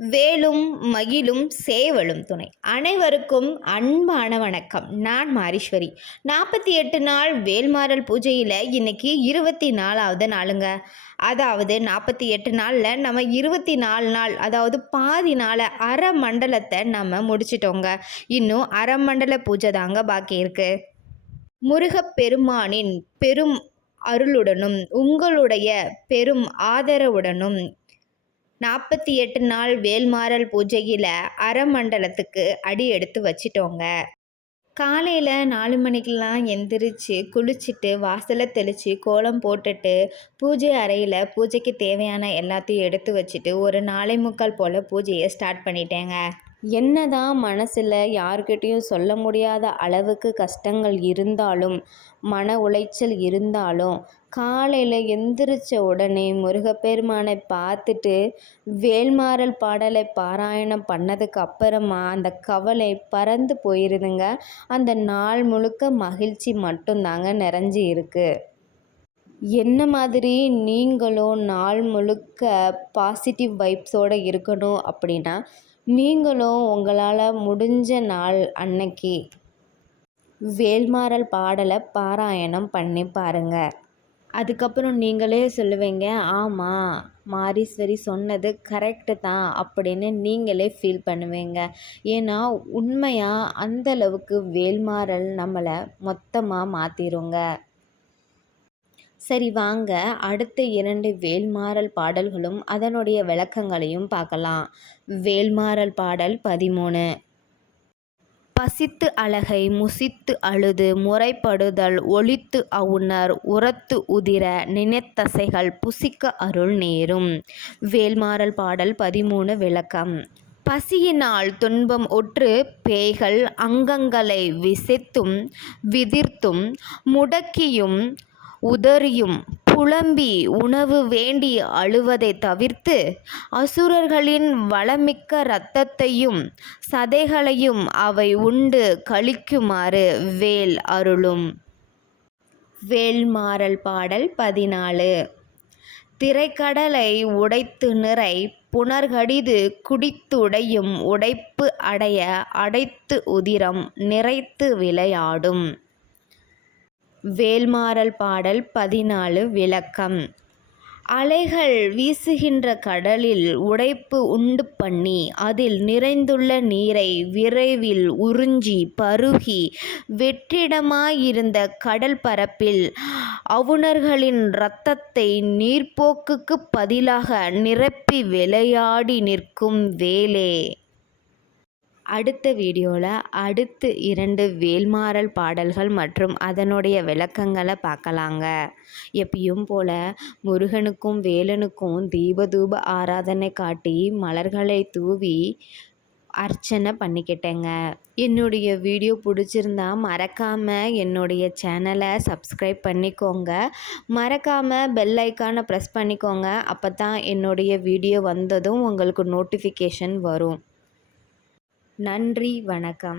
வேலும் மகிழும் சேவலும் துணை. அனைவருக்கும் அன்பான வணக்கம். நான் மாரீஸ்வரி. 48 நாள் வேல்மாறல் பூஜையில் இன்னைக்கு 24வது நாளுங்க. அதாவது 48 நாளில் நம்ம 24 நாள், அதாவது பாதி நாளை அரை மண்டலத்தை நம்ம முடிச்சிட்டோங்க. இன்னும் அரை மண்டல பூஜை தாங்க பாக்கி இருக்கு. முருகப்பெருமானின் பெரும் அருளுடனும் உங்களுடைய பெரும் ஆதரவுடனும் 48 நாள் வேல்மாறல் பூஜையில் அரைமண்டலத்துக்கு அடி எடுத்து வச்சிட்டோங்க. காலையில் 4 மணிக்கெலாம் எந்திரிச்சு குளிச்சுட்டு வாசலை தெளித்து கோலம் போட்டுட்டு பூஜை அறையில் பூஜைக்கு தேவையான எல்லாத்தையும் எடுத்து வச்சுட்டு ஒரு 4:45 போல் பூஜையை ஸ்டார்ட் பண்ணிட்டேங்க. என்னதான் மனசில் யார்கிட்டையும் சொல்ல முடியாத அளவுக்கு கஷ்டங்கள் இருந்தாலும், மன உளைச்சல் இருந்தாலும், காலையில் எந்திரிச்ச உடனே முருகப்பெருமானை பார்த்துட்டு வேல்மாறல் பாடலை பாராயணம் பண்ணதுக்கு அப்புறமா அந்த கவலை பறந்து போயிருதுங்க. அந்த நாள் முழுக்க மகிழ்ச்சி மட்டும்தாங்க நிறைஞ்சி இருக்குது. என்ன மாதிரி நீங்களும் நாள் முழுக்க பாசிட்டிவ் வைப்ஸோடு இருக்கணும் அப்படின்னா, நீங்களும் உங்களால் முடிஞ்ச நாள் அன்னைக்கு வேல்மாறல் பாடலை பாராயணம் பண்ணி பாருங்கள். அதுக்கப்புறம் நீங்களே சொல்லுவீங்க, ஆமாம் மாரீஸ்வரி சொன்னது கரெக்டு தான் அப்படின்னு நீங்களே ஃபீல் பண்ணுவீங்க. ஏன்னா உண்மையாக அந்தளவுக்கு வேல்மாறல் நம்மளை மொத்தமாக மாற்றிருங்க. சரி வாங்க, அடுத்த 2 வேல்மாறல் பாடல்களும் அதனுடைய விளக்கங்களையும் பார்க்கலாம். வேல்மாறல் பாடல் 13. பசித்து அழகை முசித்து அழுது முறைப்படுதல் ஒலித்து அவுணர் உரத்து உதிர நினைத்தசைகள் புசிக்க அருள் நேரும். வேல்மாறல் பாடல் 13 விளக்கம். பசியினால் துன்பம் ஒற்று பேய்கள் அங்கங்களை விசைத்தும் விதிர்த்தும் முடக்கியும் உதறியும் புலம்பி உணவு வேண்டி அழுவதை தவிர்த்து அசுரர்களின் வளமிக்க இரத்தத்தையும் சதைகளையும் அவை உண்டு கழிக்குமாறு வேல் அருளும். வேல்மாறல் பாடல் 14. திரைக்கடலை உடைத்து நிறை புனர்கடிது குடித்துடையும் உடைப்பு அடைய அடைத்து உதிரம் நிறைத்து விளையாடும். வேல்மாறல் பாடல் 14 விளக்கம். அலைகள் வீசுகின்ற கடலில் உடைப்பு உண்டு பண்ணி அதில் நிறைந்துள்ள நீரை விரைவில் உறிஞ்சி பருகி வெற்றிடமாயிருந்த கடல் பரப்பில் அவுணர்களின் இரத்தத்தை நீர்ப்போக்குக்கு பதிலாக நிரப்பி விளையாடி நிற்கும் வேலே. அடுத்த வீடியோவில் அடுத்து 2 வேல்மாறல் பாடல்கள் மற்றும் அதனுடைய விளக்கங்களை பார்க்கலாங்க. எப்பயும் போல் முருகனுக்கும் வேலனுக்கும் தீபதூப ஆராதனை காட்டி மலர்களை தூவி அர்ச்சனை பண்ணிக்கிட்டேங்க. என்னுடைய வீடியோ பிடிச்சிருந்தா மறக்காமல் என்னுடைய சேனலை சப்ஸ்கிரைப் பண்ணிக்கோங்க. மறக்காமல் பெல் ஐக்கானை ப்ரெஸ் பண்ணிக்கோங்க. அப்போ தான் என்னுடைய வீடியோ வந்ததும் உங்களுக்கு நோட்டிஃபிகேஷன் வரும். நன்றி, வணக்கம்.